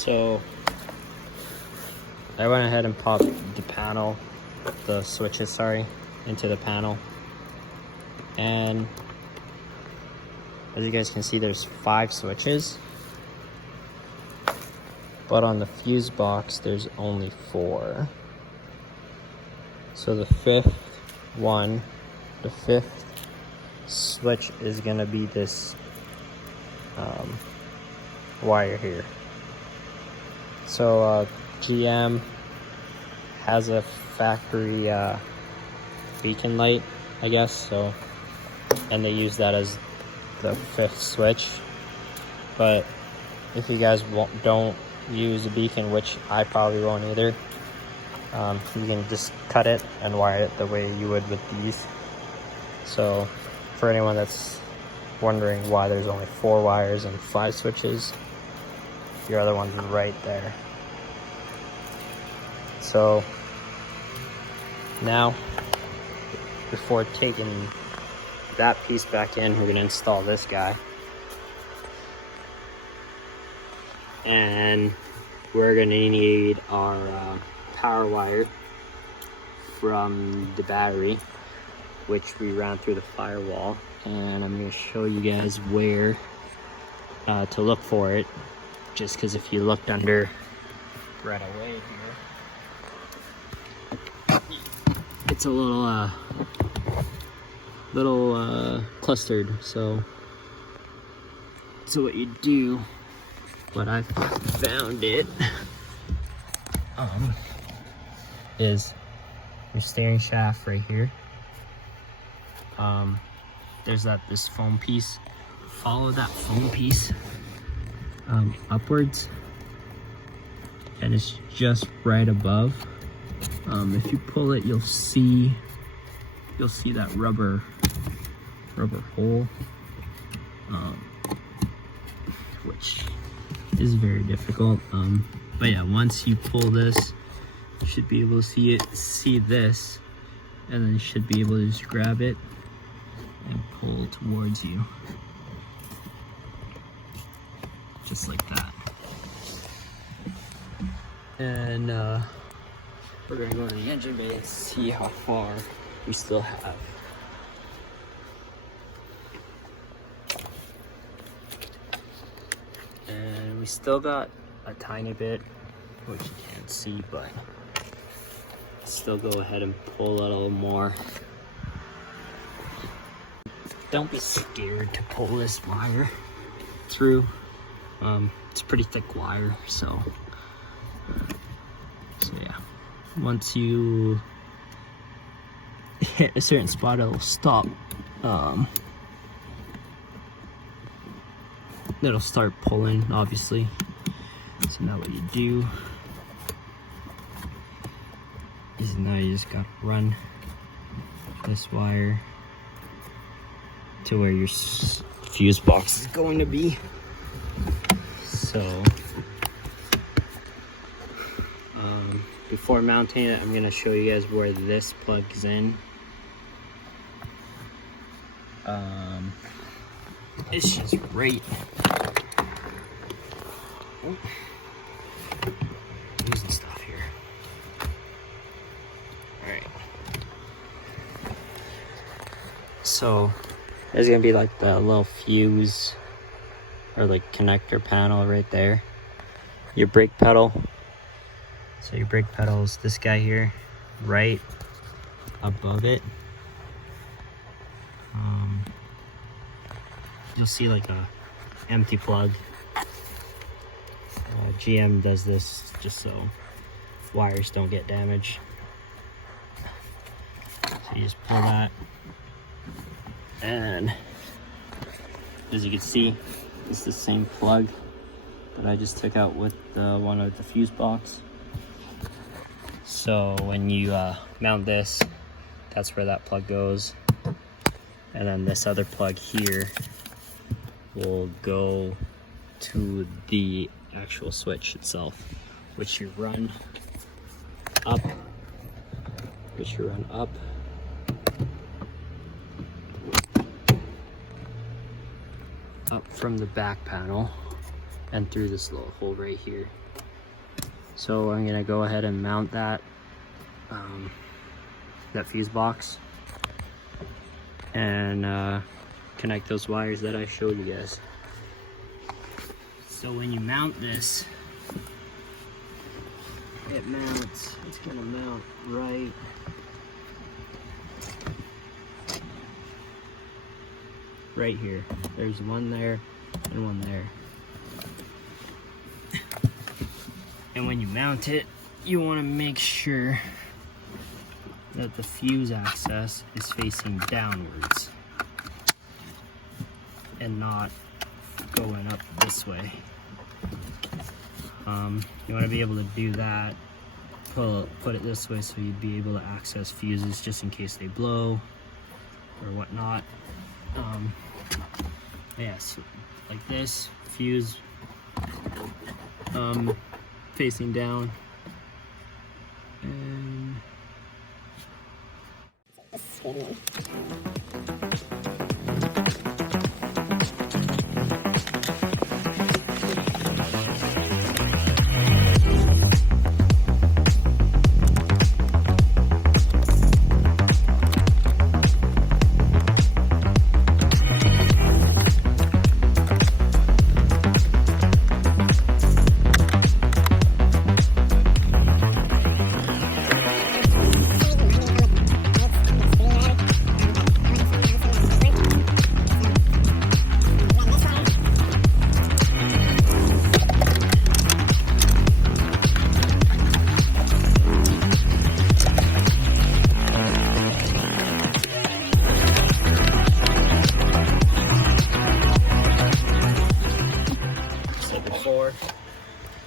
So I went ahead and popped the switches, into the panel. And as you guys can see, there's 5 switches. But on the fuse box, there's only 4. So the fifth switch is gonna be this wire here. So GM has a factory beacon light, I guess, so, and they use that as the 5th switch. But if you guys don't use a beacon, which I probably won't either, you can just cut it and wire it the way you would with these. So for anyone that's wondering why there's only 4 wires and 5 switches, your other one's right there. So now, before taking that piece back in, we're gonna install this guy. And we're gonna need our power wire from the battery, which we ran through the firewall. And I'm gonna show you guys where to look for it, just because if you looked under right away here, it's a little clustered. So what you do, what I found it, is your steering shaft right here. There's this foam piece. Follow that foam piece upwards, and it's just right above. If you pull it, you'll see that rubber hole, which is very difficult. But yeah, once you pull this, you should be able to see this, and then you should be able to just grab it and pull towards you, just like that. And we're gonna go to the engine bay and see how far we still have. And we still got a tiny bit, which you can't see, but still go ahead and pull a little more. Don't be scared to pull this wire through. It's a pretty thick wire, so yeah. Once you hit a certain spot, it'll stop. It'll start pulling, obviously. So now what you do is now you just gotta run this wire to where your fuse box is going to be. So before mounting it, I'm gonna show you guys where this plugs in. It's just right. Oh, losing stuff here. All right. So there's gonna be like the little fuse or like connector panel right there. Your brake pedal. So your brake pedal is this guy here, right above it. You'll see like a empty plug. GM does this just so wires don't get damaged. So you just pull that, and as you can see, it's the same plug that I just took out with the one with the fuse box. So when you mount this, that's where that plug goes, and then this other plug here will go to the actual switch itself, which you run up, up from the back panel and through this little hole right here. So I'm gonna go ahead and mount that that fuse box and connect those wires that I showed you guys. So when you mount this, it's gonna mount right here. There's one there and one there. And when you mount it, you want to make sure that the fuse access is facing downwards and not going up this way. You want to be able to do that, put it this way so you'd be able to access fuses just in case they blow or whatnot. Yeah, so like this, fuse facing down, and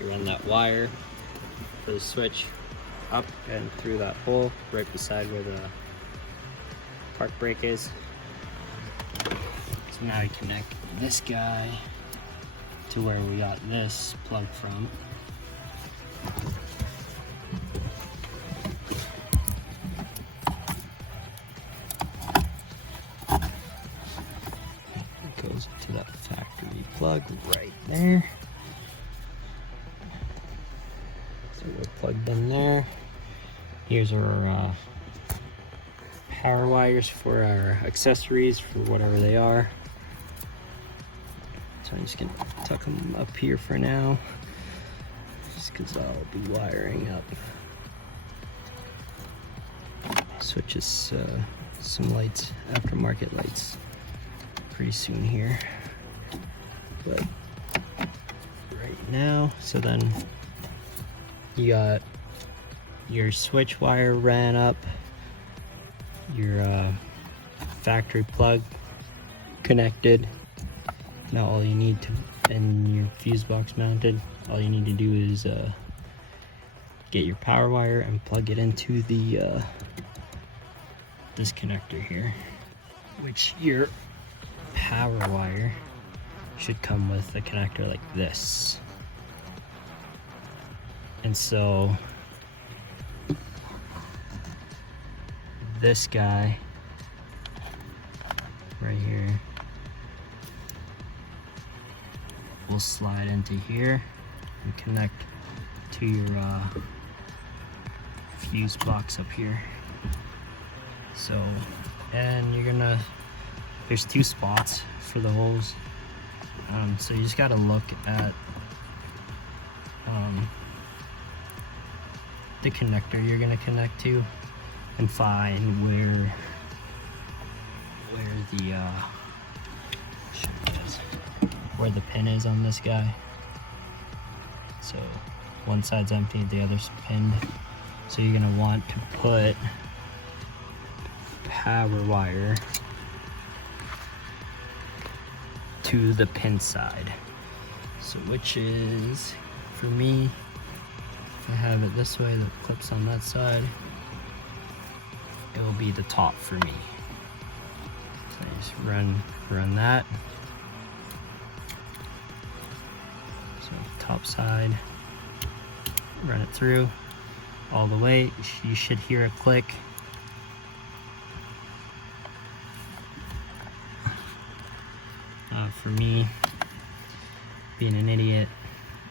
you run that wire for the switch up and through that hole right beside where the park brake is. So now you connect this guy to where we got this plug from. It goes to that factory plug right there. So we're plugged in there. Here's our power wires for our accessories, for whatever they are. So I'm just gonna tuck them up here for now, just because I'll be wiring up. Switches some lights, aftermarket lights, pretty soon here. But right now, so then you got your switch wire ran up, your factory plug connected. Now all you need to, and your fuse box mounted, all you need to do is get your power wire and plug it into the this connector here, which your power wire should come with a connector like this. And so this guy right here will slide into here and connect to your fuse box up here. So, and you're gonna, there's two spots for the holes. So you just gotta look at the connector you're gonna connect to and find where the pin is on this guy. So one side's empty, the other's pinned. So you're gonna want to put power wire to the pin side. So which is, for me, if I have it this way, the clip's on that side, it will be the top for me. So I just run that. So top side, run it through all the way. You should hear a click. For me, being an idiot,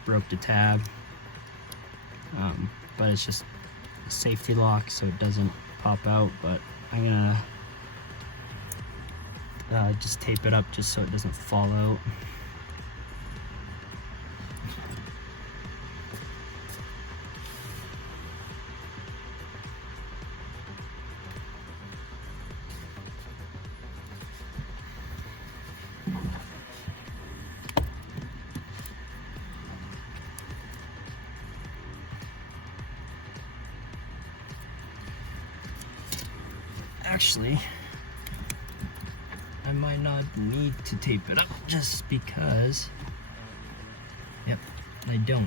broke the tab. but it's just a safety lock so it doesn't pop out. But I'm gonna just tape it up just so it doesn't fall out. Actually, I might not need to tape it up just because, yep, I don't.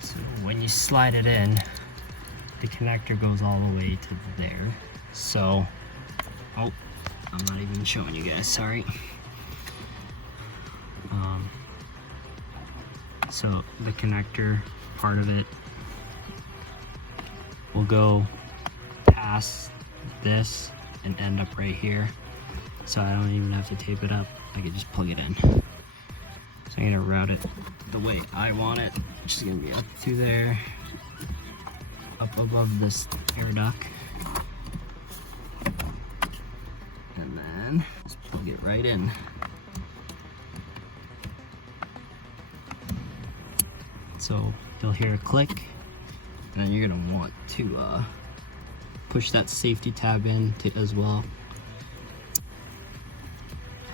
So when you slide it in, the connector goes all the way to there. So, oh, I'm not even showing you guys, sorry. So the connector part of it will go past this and end up right here, so I don't even have to tape it up. I can just plug it in. So I'm gonna route it the way I want it, which is gonna be up through there, up above this air duct, and then just plug it right in. So you'll hear a click, and then you're gonna want to push that safety tab in as well.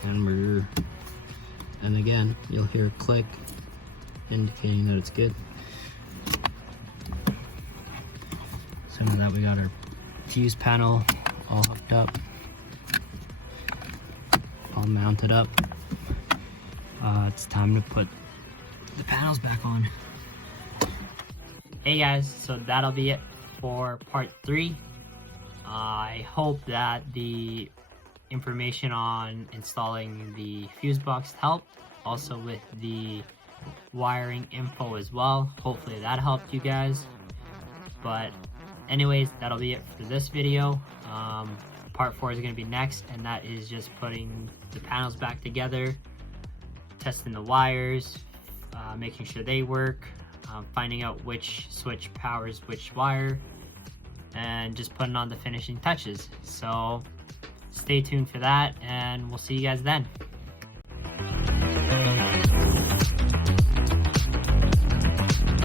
And again, you'll hear a click indicating that it's good. So now that we got our fuse panel all hooked up, all mounted up, it's time to put the panels back on. Hey guys, so that'll be it for part 3. I hope that the information on installing the fuse box helped, also with the wiring info as well. Hopefully that helped you guys. But anyways, that'll be it for this video. Part 4 is going to be next, and that is just putting the panels back together, testing the wires, making sure they work, finding out which switch powers which wire, and just putting on the finishing touches. So stay tuned for that, and we'll see you guys then.